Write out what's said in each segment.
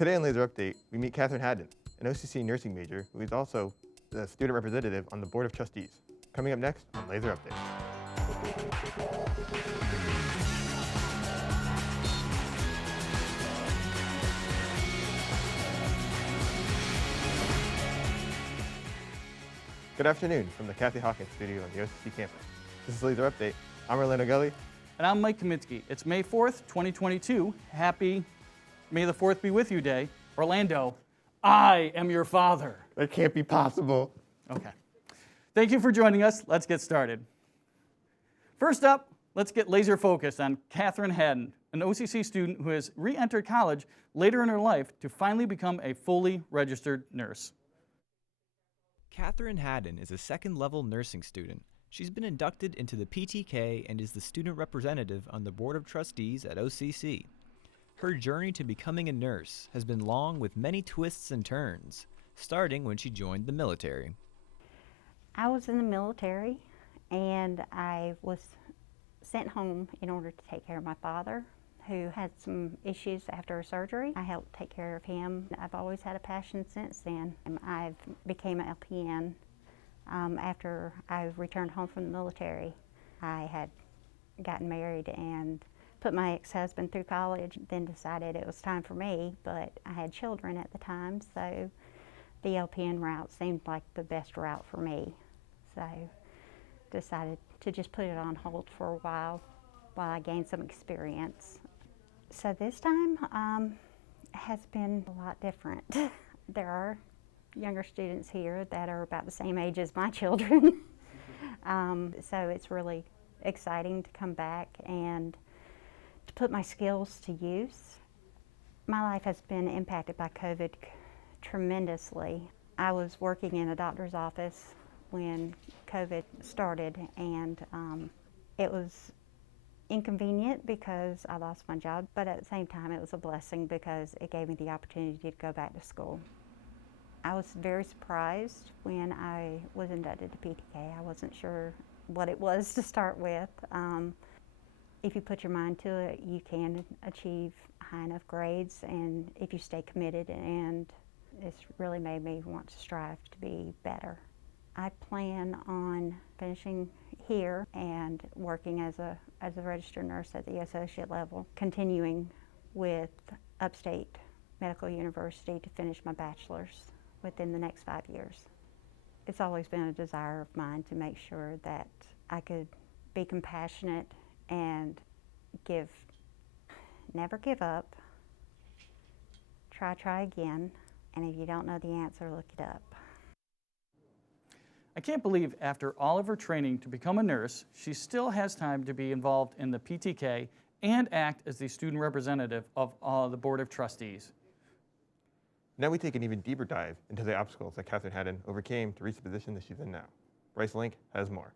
Today on Laser Update, we meet Catherine Haddon, an OCC nursing major who is also the student representative on the Board of Trustees. Coming up next on Laser Update. Good afternoon from the Kathy Hawkins studio on the OCC campus. This is Laser Update. I'm Orlando Gully. And I'm Mike Kaminsky. It's May 4th, 2022. Happy May the 4th be with you day. Orlando, I am your father. That can't be possible. Okay. Thank you for joining us. Let's get started. First up, let's get laser focused on Catherine Haddon, an OCC student who has re-entered college later in her life to finally become a fully registered nurse. Catherine Haddon is a second-level nursing student. She's been inducted into the PTK and is the student representative on the Board of Trustees at OCC. Her journey to becoming a nurse has been long with many twists and turns, starting when she joined the military. I was in the military and I was sent home in order to take care of my father, who had some issues after a surgery. I helped take care of him. I've always had a passion since then. I became an LPN after I returned home from the military. I had gotten married and put my ex-husband through college, then decided it was time for me, but I had children at the time, so the LPN route seemed like the best route for me. So decided to just put it on hold for a while I gained some experience. So this time has been a lot different. There are younger students here that are about the same age as my children. So it's really exciting to come back and to put my skills to use. My life has been impacted by COVID tremendously. I was working in a doctor's office when COVID started, and it was inconvenient because I lost my job, but at the same time it was a blessing because it gave me the opportunity to go back to school. I was very surprised when I was inducted to PTK. I wasn't sure what it was to start with. If you put your mind to it, you can achieve high enough grades, and if you stay committed, and it's really made me want to strive to be better. I plan on finishing here and working as a registered nurse at the associate level, continuing with Upstate Medical University to finish my bachelor's within the next 5 years. It's always been a desire of mine to make sure that I could be compassionate and never give up, try again, and if you don't know the answer, look it up. I can't believe after all of her training to become a nurse, she still has time to be involved in the PTK and act as the student representative of the Board of Trustees. Now we take an even deeper dive into the obstacles that Catherine Haddon overcame to reach the position that she's in now. Bryce Link has more.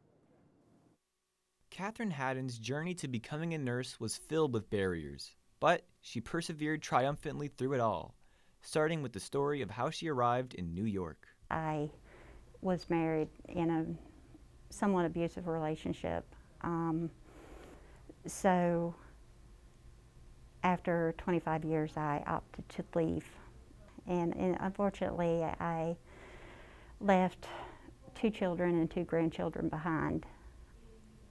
Catherine Haddon's journey to becoming a nurse was filled with barriers, but she persevered triumphantly through it all, starting with the story of how she arrived in New York. I was married in a somewhat abusive relationship. So after 25 years, I opted to leave. And unfortunately, I left 2 children and 2 grandchildren behind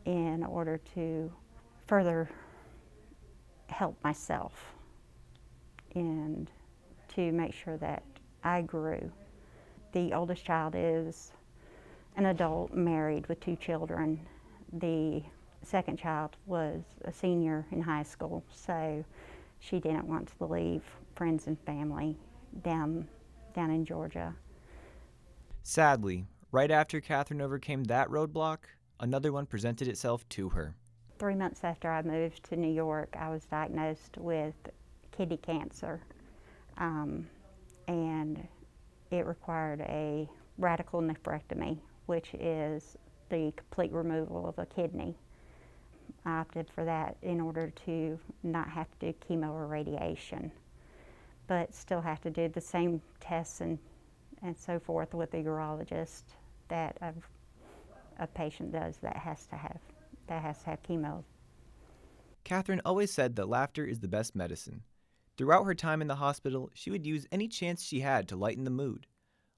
in order to further help myself and to make sure that I grew. The oldest child is an adult married with 2 children. The second child was a senior in high school, so she didn't want to leave friends and family down in Georgia. Sadly, right after Catherine overcame that roadblock, another one presented itself to her. 3 months after I moved to New York, I was diagnosed with kidney cancer, and it required a radical nephrectomy, which is the complete removal of a kidney. I opted for that in order to not have to do chemo or radiation, but still have to do the same tests and so forth with the urologist that a patient does that has to have chemo. Catherine always said that laughter is the best medicine. Throughout her time in the hospital, she would use any chance she had to lighten the mood,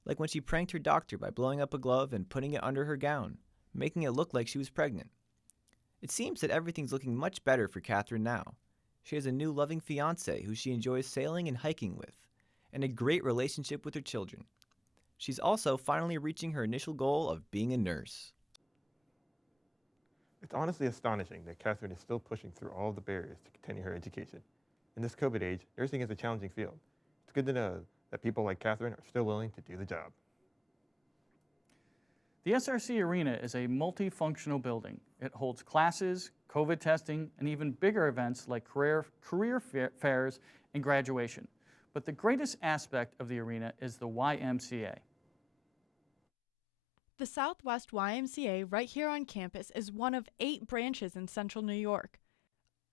like when she pranked her doctor by blowing up a glove and putting it under her gown, making it look like she was pregnant. It seems that everything's looking much better for Catherine now. She has a new loving fiancé who she enjoys sailing and hiking with, and a great relationship with her children. She's also finally reaching her initial goal of being a nurse. It's honestly astonishing that Catherine is still pushing through all the barriers to continue her education. In this COVID age, nursing is a challenging field. It's good to know that people like Catherine are still willing to do the job. The SRC Arena is a multifunctional building. It holds classes, COVID testing, and even bigger events like career fairs and graduation. But the greatest aspect of the arena is the YMCA. The Southwest YMCA right here on campus is one of 8 branches in Central New York.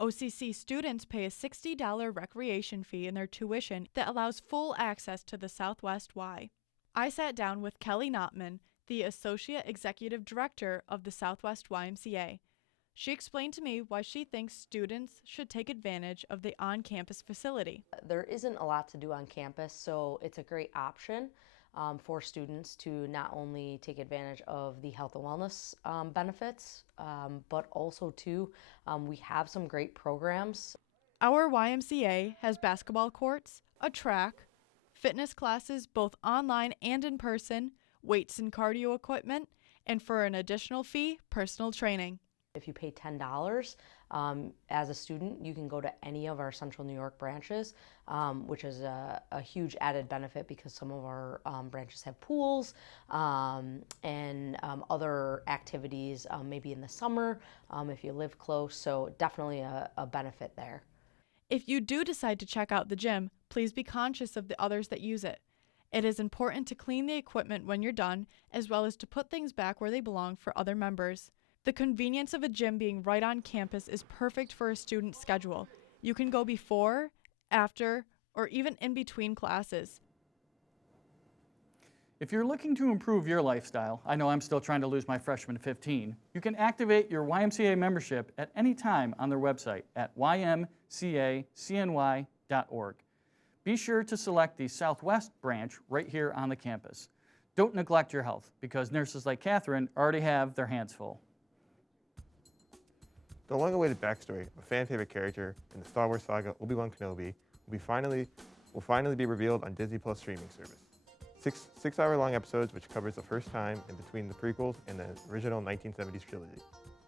OCC students pay a $60 recreation fee in their tuition that allows full access to the Southwest Y. I sat down with Kelly Notman, the Associate Executive Director of the Southwest YMCA. She explained to me why she thinks students should take advantage of the on-campus facility. There isn't a lot to do on campus, so it's a great option for students to not only take advantage of the health and wellness benefits, but also too, we have some great programs. Our YMCA has basketball courts, a track, fitness classes both online and in person, weights and cardio equipment, and for an additional fee, personal training. If you pay $10 as a student, you can go to any of our Central New York branches, which is a huge added benefit because some of our branches have pools and other activities, maybe in the summer if you live close. So definitely a benefit there. If you do decide to check out the gym, please be conscious of the others that use it. It is important to clean the equipment when you're done, as well as to put things back where they belong for other members. The convenience of a gym being right on campus is perfect for a student's schedule. You can go before, after, or even in between classes. If you're looking to improve your lifestyle, I know I'm still trying to lose my freshman 15, you can activate your YMCA membership at any time on their website at ymcacny.org. Be sure to select the Southwest branch right here on the campus. Don't neglect your health, because nurses like Catherine already have their hands full. The long-awaited backstory of a fan-favorite character in the Star Wars saga, Obi-Wan Kenobi, will finally be revealed on Disney Plus streaming service. Six-hour-long episodes which covers the first time in between the prequels and the original 1970s trilogy.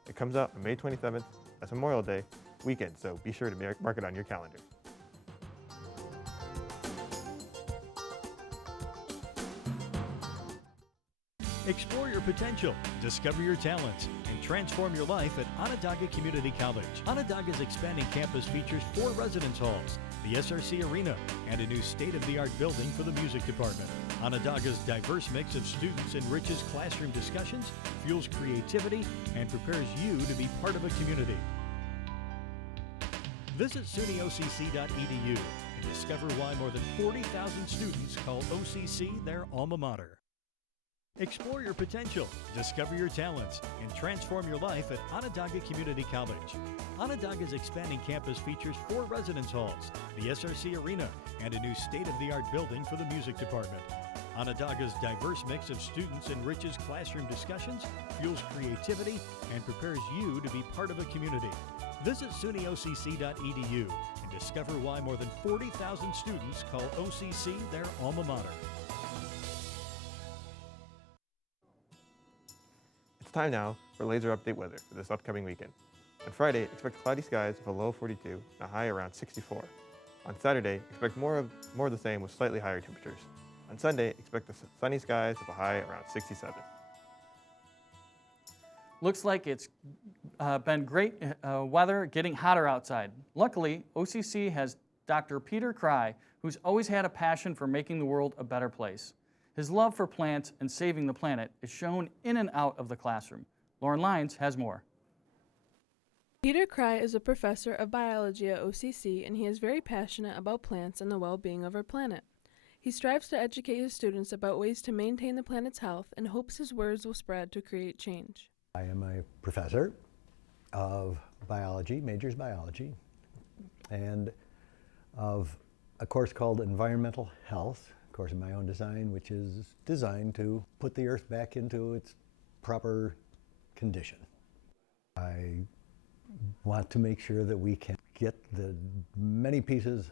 It comes out on May 27th, that's Memorial Day weekend, so be sure to mark it on your calendar. Explore your potential, discover your talents, and transform your life at Onondaga Community College. Onondaga's expanding campus features 4 residence halls, the SRC Arena, and a new state-of-the-art building for the music department. Onondaga's diverse mix of students enriches classroom discussions, fuels creativity, and prepares you to be part of a community. Visit sunyocc.edu and discover why more than 40,000 students call OCC their alma mater. Explore your potential, discover your talents, and transform your life at Onondaga Community College. Onondaga's expanding campus features 4 residence halls, the SRC Arena, and a new state-of-the-art building for the music department. Onondaga's diverse mix of students enriches classroom discussions, fuels creativity, and prepares you to be part of a community. Visit sunyocc.edu and discover why more than 40,000 students call OCC their alma mater. It's time now for laser update weather for this upcoming weekend. On Friday, expect cloudy skies with a low of 42 and a high around 64. On Saturday, expect more of the same with slightly higher temperatures. On Sunday, expect the sunny skies with a high around 67. Looks like it's been great weather, getting hotter outside. Luckily, OCC has Dr. Peter Cry, who's always had a passion for making the world a better place. His love for plants and saving the planet is shown in and out of the classroom. Lauren Lyons has more. Peter Cry is a professor of biology at OCC, and he is very passionate about plants and the well-being of our planet. He strives to educate his students about ways to maintain the planet's health and hopes his words will spread to create change. I am a professor of biology, majors biology, and of a course called Environmental Health, a course of my own design, which is designed to put the earth back into its proper condition. I want to make sure that we can get the many pieces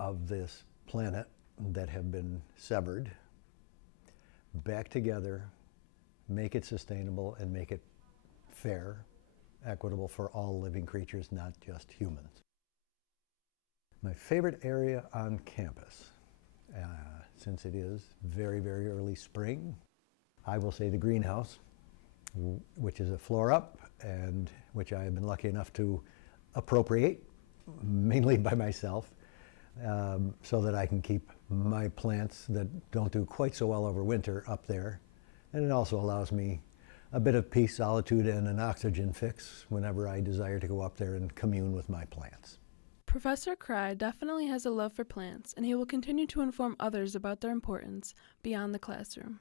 of this planet that have been severed back together, make it sustainable, and make it fair, equitable for all living creatures, not just humans. My favorite area on campus, since it is very, very early spring, I will say the greenhouse, which is a floor up and which I have been lucky enough to appropriate, mainly by myself, so that I can keep my plants that don't do quite so well over winter up there. And it also allows me a bit of peace, solitude, and an oxygen fix whenever I desire to go up there and commune with my plants. Professor Cry definitely has a love for plants, and he will continue to inform others about their importance beyond the classroom.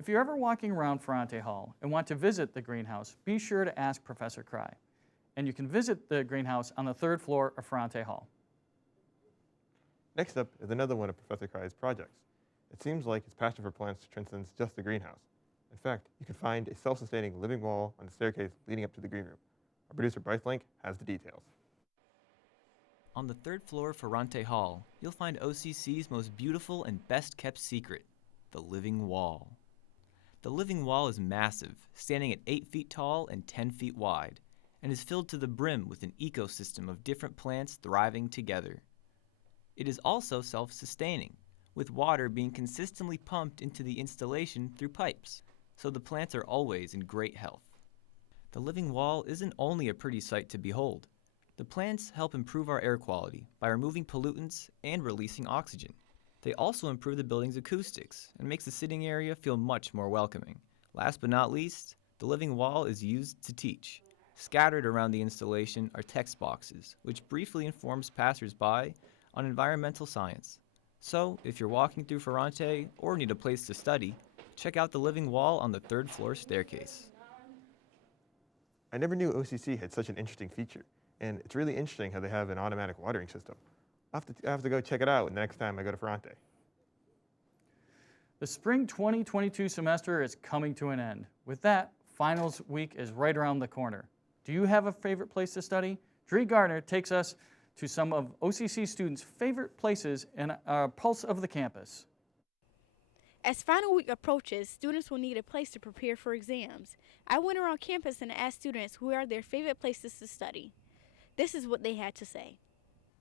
If you're ever walking around Ferrante Hall and want to visit the greenhouse, be sure to ask Professor Cry. And you can visit the greenhouse on the 3rd floor of Ferrante Hall. Next up is another one of Professor Cry's projects. It seems like his passion for plants transcends just the greenhouse. In fact, you can find a self-sustaining living wall on the staircase leading up to the green room. Our producer Bryce Link has the details. On the 3rd floor of Ferrante Hall, you'll find OCC's most beautiful and best-kept secret, the living wall. The living wall is massive, standing at 8 feet tall and 10 feet wide, and is filled to the brim with an ecosystem of different plants thriving together. It is also self-sustaining, with water being consistently pumped into the installation through pipes, so the plants are always in great health. The living wall isn't only a pretty sight to behold. The plants help improve our air quality by removing pollutants and releasing oxygen. They also improve the building's acoustics and makes the sitting area feel much more welcoming. Last but not least, the living wall is used to teach. Scattered around the installation are text boxes, which briefly informs passers-by on environmental science. So, if you're walking through Ferrante or need a place to study, check out the living wall on the 3rd floor staircase. I never knew OCC had such an interesting feature, and it's really interesting how they have an automatic watering system. I have to go check it out the next time I go to Ferrante. The spring 2022 semester is coming to an end. With that, finals week is right around the corner. Do you have a favorite place to study? Dree Gardner takes us to some of OCC students' favorite places in our pulse of the campus. As final week approaches, students will need a place to prepare for exams. I went around campus and asked students who are their favorite places to study. This is what they had to say.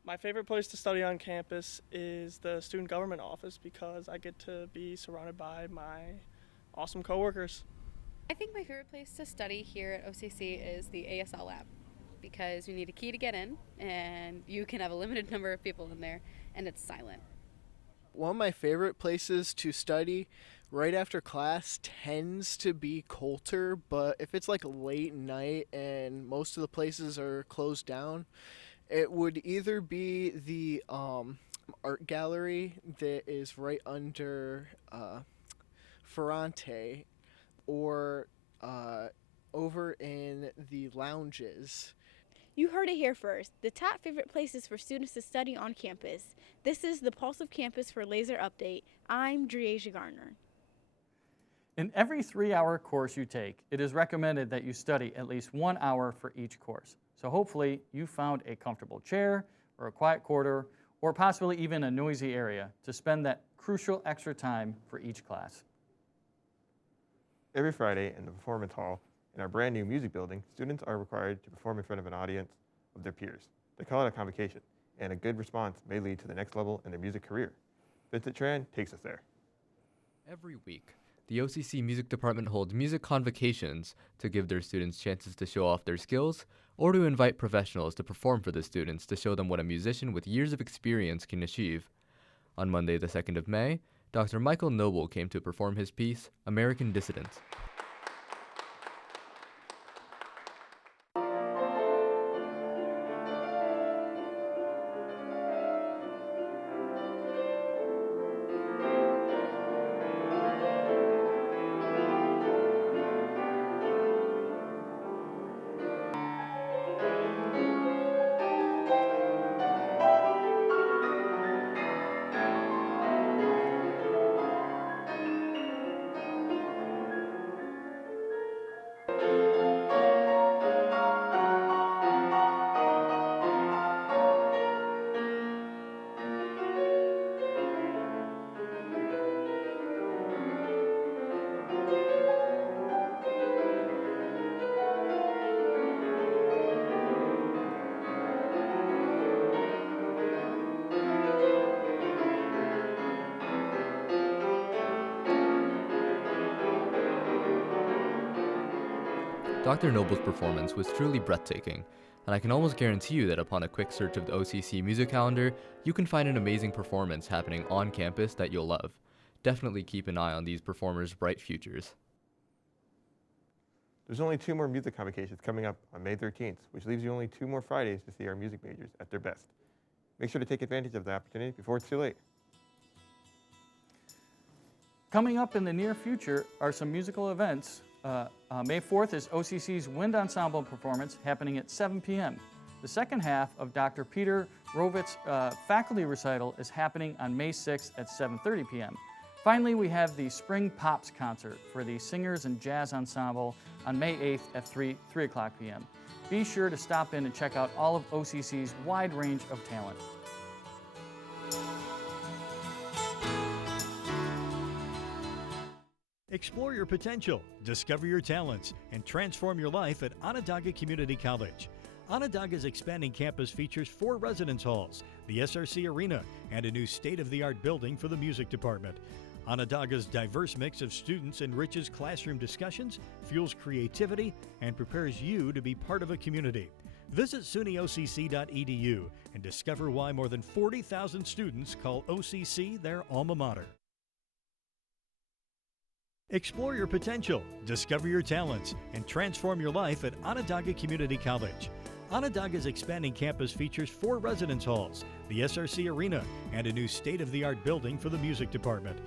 My favorite place to study on campus is the student government office because I get to be surrounded by my awesome coworkers. I think my favorite place to study here at OCC is the ASL lab because you need a key to get in and you can have a limited number of people in there and it's silent. One of my favorite places to study right after class tends to be Coulter, but if it's like late night and most of the places are closed down, it would either be the art gallery that is right under Ferrante or over in the lounges. You heard it here first. The top favorite places for students to study on campus. This is the Pulse of Campus for Laser Update. I'm Dree Gardner. In every 3-hour course you take, it is recommended that you study at least 1 hour for each course. So hopefully you found a comfortable chair or a quiet corner or possibly even a noisy area to spend that crucial extra time for each class. Every Friday in the Performance Hall in our brand new music building, students are required to perform in front of an audience of their peers. They call it a convocation, and a good response may lead to the next level in their music career. Vincent Tran takes us there. Every week, the OCC Music Department holds music convocations to give their students chances to show off their skills or to invite professionals to perform for the students to show them what a musician with years of experience can achieve. On Monday, the 2nd of May, Dr. Michael Noble came to perform his piece, American Dissident. Dr. Noble's performance was truly breathtaking, and I can almost guarantee you that upon a quick search of the OCC music calendar, you can find an amazing performance happening on campus that you'll love. Definitely keep an eye on these performers' bright futures. There's only 2 more music convocations coming up on May 13th, which leaves you only 2 more Fridays to see our music majors at their best. Make sure to take advantage of the opportunity before it's too late. Coming up in the near future are some musical events. May 4th is OCC's Wind Ensemble performance happening at 7 p.m. The second half of Dr. Peter Rovitz's faculty recital is happening on May 6th at 7:30 p.m. Finally, we have the Spring Pops concert for the Singers and Jazz Ensemble on May 8th at 3 o'clock p.m. Be sure to stop in and check out all of OCC's wide range of talent. Explore your potential, discover your talents, and transform your life at Onondaga Community College. Onondaga's expanding campus features 4 residence halls, the SRC Arena, and a new state-of-the-art building for the music department. Onondaga's diverse mix of students enriches classroom discussions, fuels creativity, and prepares you to be part of a community. Visit sunyocc.edu and discover why more than 40,000 students call OCC their alma mater. Explore your potential, discover your talents, and transform your life at Onondaga Community College. Onondaga's expanding campus features 4 residence halls, the SRC Arena, and a new state-of-the-art building for the music department.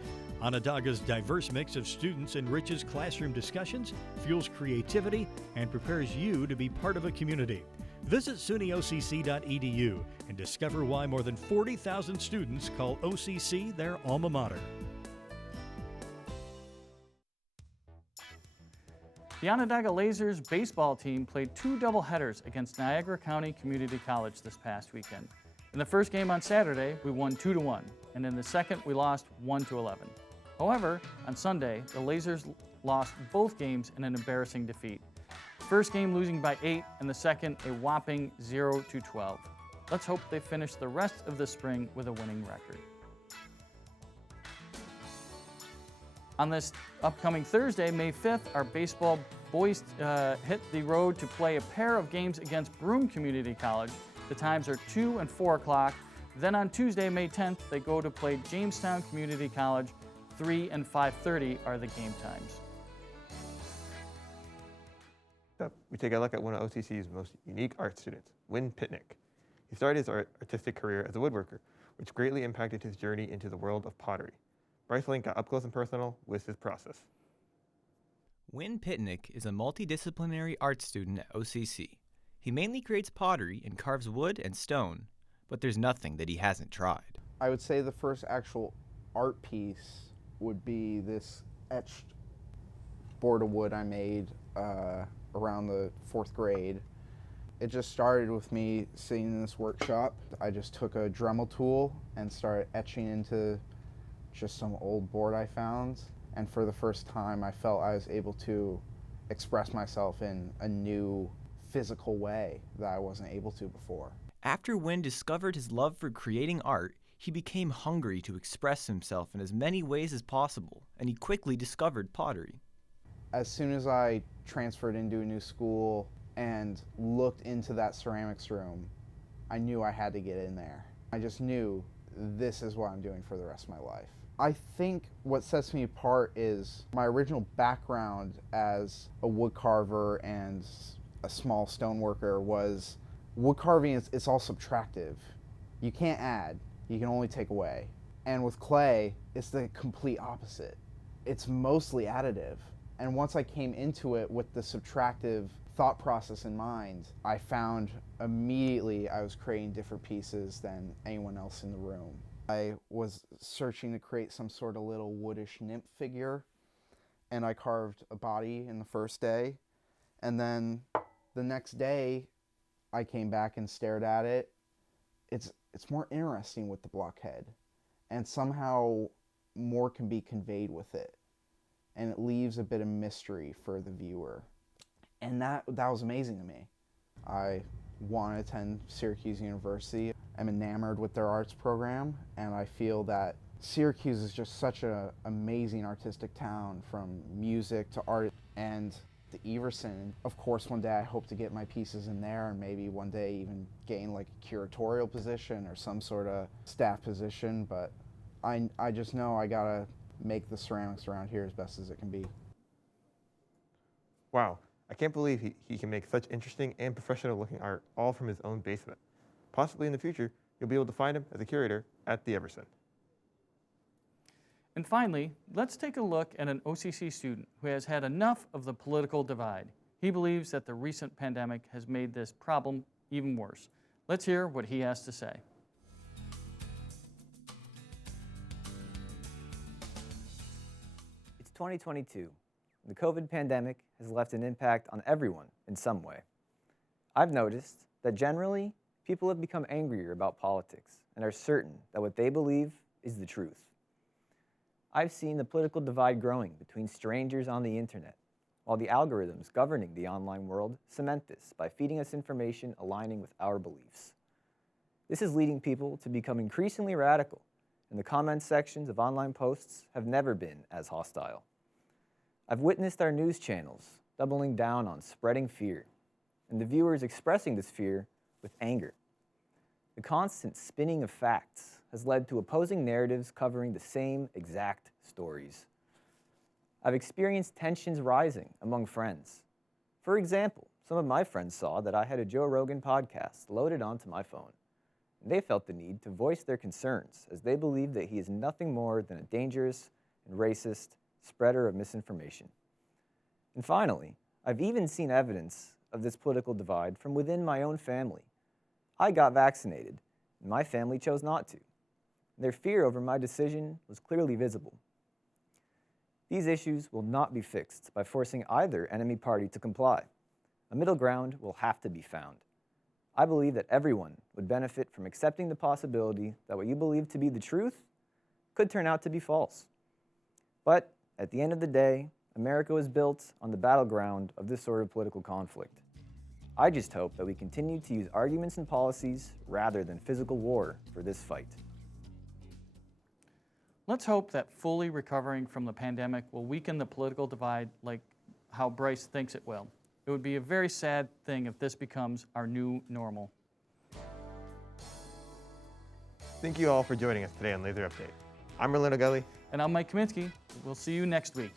Onondaga's diverse mix of students enriches classroom discussions, fuels creativity, and prepares you to be part of a community. Visit sunyocc.edu and discover why more than 40,000 students call OCC their alma mater. The Onondaga Lasers baseball team played 2 doubleheaders against Niagara County Community College this past weekend. In the first game on Saturday, we won 2-1, and in the second, we lost 1-11. However, on Sunday, the Lasers lost both games in an embarrassing defeat. First game losing by 8, and the second a whopping 0-12. Let's hope they finish the rest of the spring with a winning record. On this upcoming Thursday, May 5th, our baseball boys hit the road to play a pair of games against Broome Community College. The times are 2 and 4 o'clock. Then on Tuesday, May 10th, they go to play Jamestown Community College. 3 and 5:30 are the game times. We take a look at one of OCC's most unique art students, Wynn Pitnick. He started his artistic career as a woodworker, which greatly impacted his journey into the world of pottery. Bryce Link got up close and personal with his process. Wynn Pitnick is a multidisciplinary art student at OCC. He mainly creates pottery and carves wood and stone, but there's nothing that he hasn't tried. I would say the first actual art piece would be this etched board of wood I made around the 4th grade. It just started with me sitting in this workshop. I just took a Dremel tool and started etching into just some old board I found, and for the first time I felt I was able to express myself in a new physical way that I wasn't able to before. After Wynn discovered his love for creating art, he became hungry to express himself in as many ways as possible, and he quickly discovered pottery. As soon as I transferred into a new school and looked into that ceramics room, I knew I had to get in there. I just knew this is what I'm doing for the rest of my life. I think what sets me apart is my original background as a wood carver and a small stoneworker was wood carving it's all subtractive. You can't add, you can only take away. And with clay, it's the complete opposite. It's mostly additive. And once I came into it with the subtractive thought process in mind, I found immediately I was creating different pieces than anyone else in the room. I was searching to create some sort of little woodish nymph figure, and I carved a body in the first day, and then the next day I came back and stared at it. It's more interesting with the blockhead, and somehow more can be conveyed with it, and it leaves a bit of mystery for the viewer, and that was amazing to me. I want to attend Syracuse University. I'm enamored with their arts program, and I feel that Syracuse is just such an amazing artistic town, from music to art, and to Everson. Of course, one day I hope to get my pieces in there and maybe one day even gain like a curatorial position or some sort of staff position, but I just know I gotta make the ceramics around here as best as it can be. Wow, I can't believe he can make such interesting and professional looking art all from his own basement. Possibly in the future, you'll be able to find him as a curator at the Everson. And finally, let's take a look at an OCC student who has had enough of the political divide. He believes that the recent pandemic has made this problem even worse. Let's hear what he has to say. It's 2022. The COVID pandemic has left an impact on everyone in some way. I've noticed that generally, people have become angrier about politics and are certain that what they believe is the truth. I've seen the political divide growing between strangers on the internet, while the algorithms governing the online world cement this by feeding us information aligning with our beliefs. This is leading people to become increasingly radical, and the comment sections of online posts have never been as hostile. I've witnessed our news channels doubling down on spreading fear, and the viewers expressing this fear with anger. The constant spinning of facts has led to opposing narratives covering the same exact stories. I've experienced tensions rising among friends. For example, some of my friends saw that I had a Joe Rogan podcast loaded onto my phone, and they felt the need to voice their concerns as they believe that he is nothing more than a dangerous and racist spreader of misinformation. And finally, I've even seen evidence of this political divide from within my own family. I got vaccinated, and my family chose not to. Their fear over my decision was clearly visible. These issues will not be fixed by forcing either enemy party to comply. A middle ground will have to be found. I believe that everyone would benefit from accepting the possibility that what you believe to be the truth could turn out to be false. But at the end of the day, America was built on the battleground of this sort of political conflict. I just hope that we continue to use arguments and policies rather than physical war for this fight. Let's hope that fully recovering from the pandemic will weaken the political divide like how Bryce thinks it will. It would be a very sad thing if this becomes our new normal. Thank you all for joining us today on Laser Update. I'm Merlin O'Gully. And I'm Mike Kaminsky. We'll see you next week.